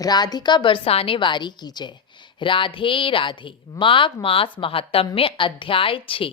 राधिका बरसाने वारी की जय। राधे राधे। माघ मास महात्म्य अध्याय 6।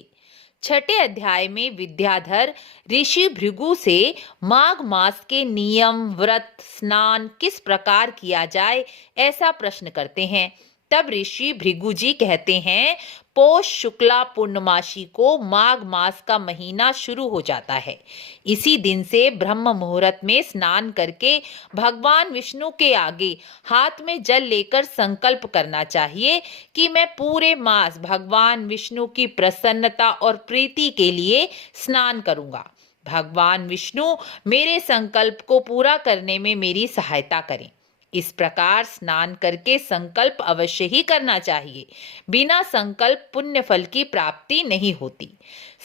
छठे अध्याय में विद्याधर ऋषि भृगु से माघ मास के नियम, व्रत, स्नान किस प्रकार किया जाए ऐसा प्रश्न करते हैं। तब ऋषि भृगु जी कहते हैं, पौष शुक्ला पूर्णमासी को माघ मास का महीना शुरू हो जाता है। इसी दिन से ब्रह्म मुहूर्त में स्नान करके भगवान विष्णु के आगे हाथ में जल लेकर संकल्प करना चाहिए कि मैं पूरे मास भगवान विष्णु की प्रसन्नता और प्रीति के लिए स्नान करूंगा। भगवान विष्णु मेरे संकल्प को पूरा करने में मेरी सहायता करें। इस प्रकार स्नान करके संकल्प अवश्य ही करना चाहिए। बिना संकल्प पुण्य फल की प्राप्ति नहीं होती।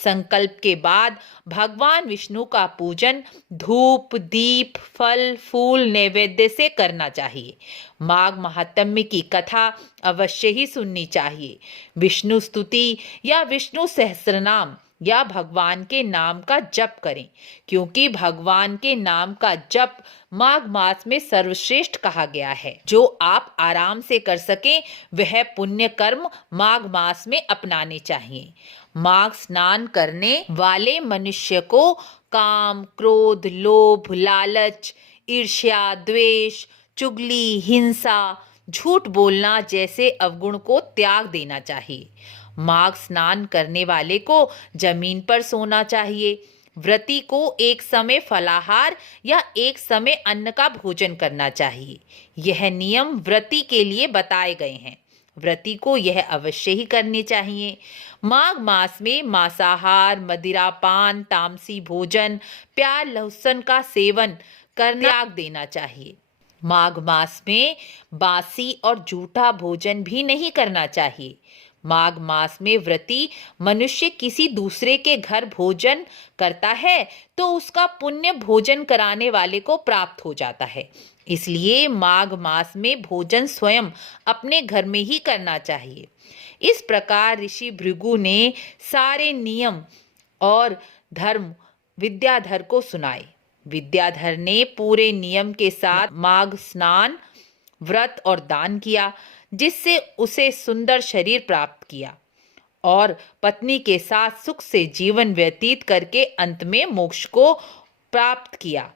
संकल्प के बाद भगवान विष्णु का पूजन धूप, दीप, फल, फूल, नैवेद्य से करना चाहिए। माघ महात्म्य की कथा अवश्य ही सुननी चाहिए। विष्णु स्तुति या विष्णु सहस्रनाम या भगवान के नाम का जप करें, क्योंकि भगवान के नाम का जप माघ मास में सर्वश्रेष्ठ कहा गया है। जो आप आराम से कर सकें वह पुण्य कर्म माघ मास में अपनाने चाहिए। माघ स्नान करने वाले मनुष्य को काम, क्रोध, लोभ, लालच, ईर्ष्या, द्वेष, चुगली, हिंसा, झूठ बोलना जैसे अवगुण को त्याग देना चाहिए। माघ स्नान करने वाले को जमीन पर सोना चाहिए। व्रती को एक समय फलाहार या एक समय अन्न का भोजन करना चाहिए। यह नियम व्रती के लिए बताए गए हैं। व्रती को यह अवश्य ही करने चाहिए। माघ मास में मांसाहार, मदिरापान, तामसी भोजन, प्याज लहसुन का सेवन करना त्याग देना चाहिए। माघ मास में बासी और जूठा भोजन भी नहीं करना चाहिए। माघ मास में व्रती मनुष्य किसी दूसरे के घर भोजन करता है तो उसका पुण्य भोजन कराने वाले को प्राप्त हो जाता है। इसलिए माघ मास में भोजन स्वयं अपने घर में ही करना चाहिए। इस प्रकार ऋषि भृगु ने सारे नियम और धर्म विद्याधर को सुनाए। विद्याधर ने पूरे नियम के साथ माघ स्नान, व्रत और दान किया, जिससे उसे सुंदर शरीर प्राप्त किया और पत्नी के साथ सुख से जीवन व्यतीत करके अंत में मोक्ष को प्राप्त किया।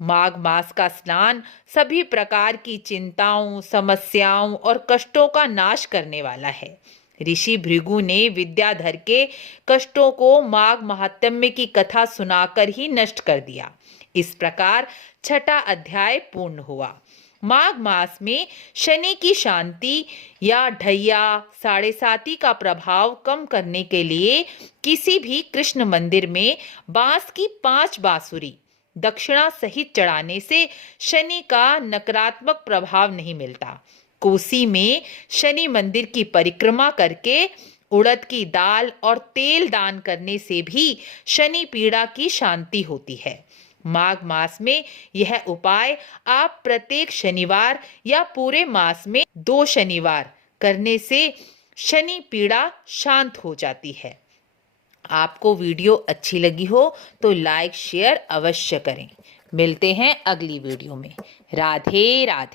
माघ मास का स्नान सभी प्रकार की चिंताओं, समस्याओं और कष्टों का नाश करने वाला है। ऋषि भृगु ने विद्याधर के कष्टों को माघ महात्म्य की कथा सुनाकर ही नष्ट कर दिया। इस प्रकार छठा अध्याय पूर्ण हुआ। माघ मास में शनि की शांति या ढैया, साढ़े साती का प्रभाव कम करने के लिए किसी भी कृष्ण मंदिर में बांस की 5 बांसुरी दक्षिणा सहित चढ़ाने से शनि का नकारात्मक प्रभाव नहीं मिलता। कोसी में शनि मंदिर की परिक्रमा करके उड़द की दाल और तेल दान करने से भी शनि पीड़ा की शांति होती है। माघ मास में यह उपाय आप प्रत्येक शनिवार या पूरे मास में 2 शनिवार करने से शनि पीड़ा शांत हो जाती है। आपको वीडियो अच्छी लगी हो तो लाइक शेयर अवश्य करें। मिलते हैं अगली वीडियो में। राधे राधे।